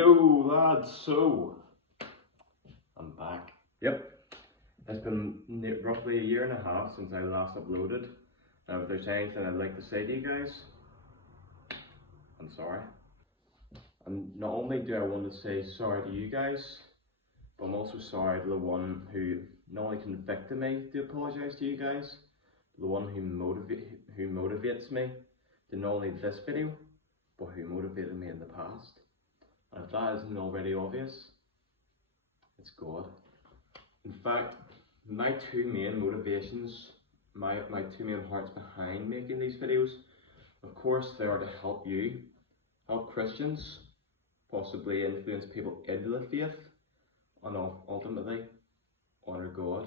Yo lads, so I'm back. Yep, it's been roughly a year and a half since I last uploaded. Now if there's anything I'd like to say to you guys, I'm sorry. And not only do I want to say sorry to you guys, but I'm also sorry to the one who not only convicted me to apologise to you guys, but the one who motivates me to not only this video, but who motivated me in the past. And if that isn't already obvious, it's God. In fact, my two main motivations, my two main hearts behind making these videos, of course they are to help you, help Christians, possibly influence people into the faith, and ultimately honour God.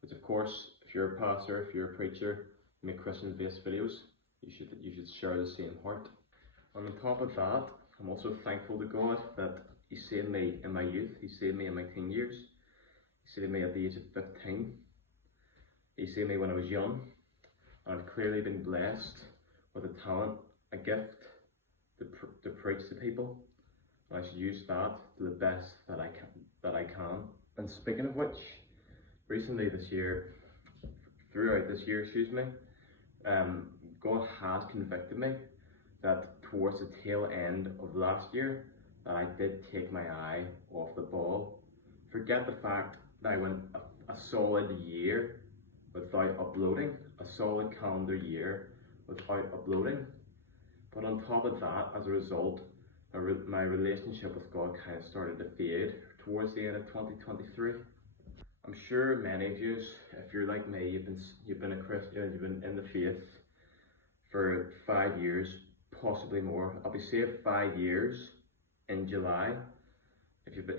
Which of course, if you're a pastor, if you're a preacher, you make Christian-based videos, you should share the same heart. And on top of that, I'm also thankful to God that He saved me in my youth, He saved me in my teen years, He saved me at the age of 15, He saved me when I was young, and I've clearly been blessed with a talent, a gift to preach to people, and I should use that to the best that I can. And speaking of which, recently this year, throughout this year, God has convicted me that towards the tail end of last year, that I did take my eye off the ball. Forget the fact that I went a solid year without uploading, a solid calendar year without uploading. But on top of that, as a result, my relationship with God kind of started to fade towards the end of 2023. I'm sure many of you, if you're like me, you've been a Christian, you've been in the faith for 5 years, possibly more. I'll be saved 5 years in July.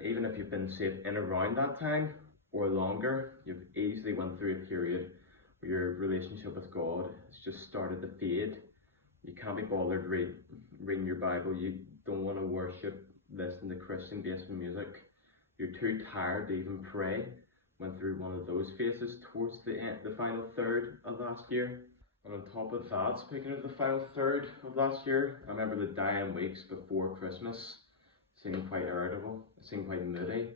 Even if you've been saved in around that time or longer, you've easily went through a period where your relationship with God has just started to fade. You can't be bothered reading your Bible. You don't want to worship, listen to Christian-based music. You're too tired to even pray. Went through one of those phases towards the final third of last year. And on top of that, speaking of the final third of last year, I remember the dying weeks before Christmas seemed quite irritable, it seemed quite moody.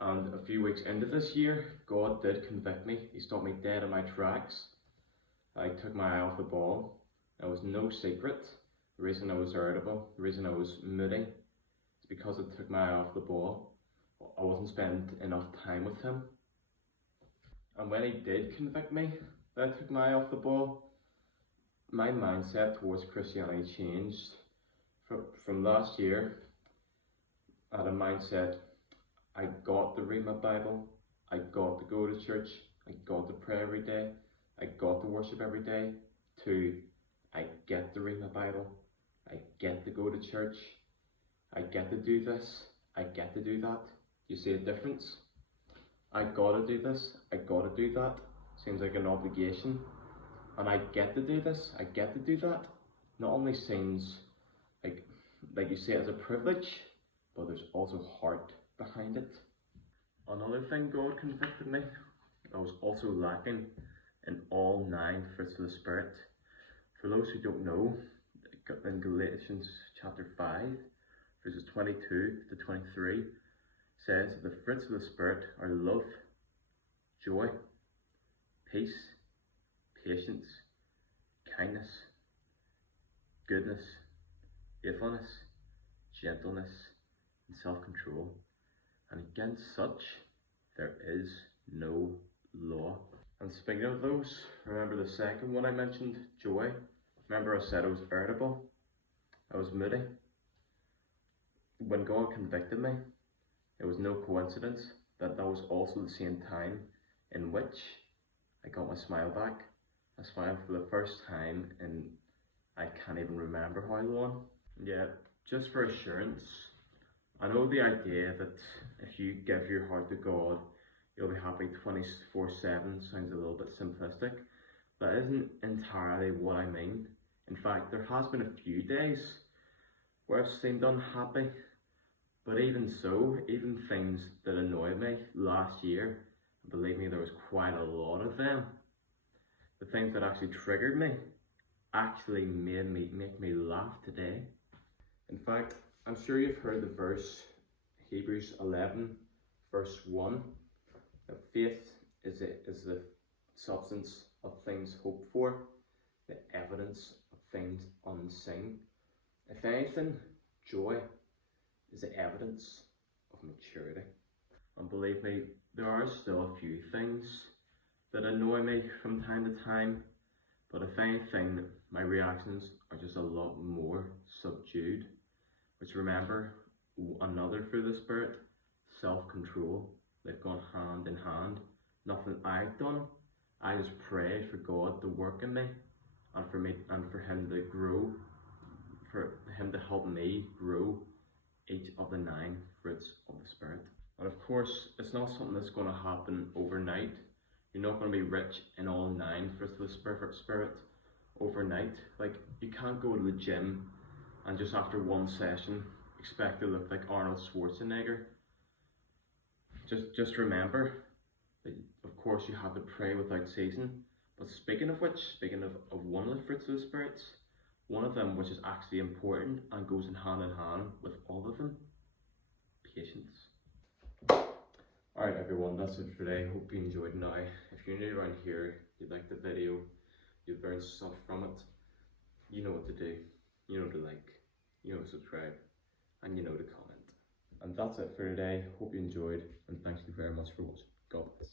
And a few weeks into this year, God did convict me. He stopped me dead in my tracks. I took my eye off the ball. It was no secret. The reason I was irritable, the reason I was moody, is because I took my eye off the ball. I wasn't spending enough time with Him. And when He did convict me that I took my eye off the ball, my mindset towards Christianity changed. From last year, I had a mindset, I got to read my Bible, I got to go to church, I got to pray every day, I got to worship every day, to I get to read my Bible, I get to go to church, I get to do this, I get to do that. You see a difference? I gotta do this, I gotta do that. Seems like an obligation. And I get to do this, I get to do that. Not only seems like you say it as a privilege, but there's also heart behind it. Another thing God convicted me, I was also lacking in all 9 fruits of the Spirit. For those who don't know, in Galatians chapter 5, verses 22 to 23, says the fruits of the Spirit are love, joy, peace, patience, kindness, goodness, faithfulness, gentleness, and self-control. And against such there is no law. And speaking of those, remember the second one I mentioned, joy? Remember I said I was irritable? I was moody? When God convicted me, it was no coincidence that that was also the same time in which I got my smile back. I smiled for the first time in I can't even remember how long. Yeah, just for assurance, I know the idea that if you give your heart to God, you'll be happy 24/7 sounds a little bit simplistic. That isn't entirely what I mean. In fact, there has been a few days where I've seemed unhappy. But even so, even things that annoyed me last year, believe me, there was quite a lot of them. The things that actually triggered me actually make me laugh today. In fact, I'm sure you've heard the verse, Hebrews 11, verse 1, that faith is the substance of things hoped for, the evidence of things unseen. If anything, joy is the evidence of maturity. And believe me, there are still a few things that annoy me from time to time, but if anything, my reactions are just a lot more subdued. Which, remember, another fruit of the Spirit, self-control. They've gone hand in hand. Nothing I've done. I just pray for God to work in me and for me and for Him to grow, for Him to help me grow each of the 9 fruits of the Spirit. And of course, it's not something that's going to happen overnight. You're not going to be rich in all 9 fruits of the Spirit overnight. Like, you can't go to the gym and just after one session expect to look like Arnold Schwarzenegger. Just remember that, of course, you have to pray without ceasing. But speaking of which, speaking of one of the fruits of the Spirits, one of them which is actually important and goes in hand with all of them, patience. Alright everyone, that's it for today. Hope you enjoyed. Now, if you're new around here, you liked the video, you learned stuff from it, you know what to do. You know to like, you know to subscribe, and you know to comment. And that's it for today. Hope you enjoyed, and thank you very much for watching. God bless.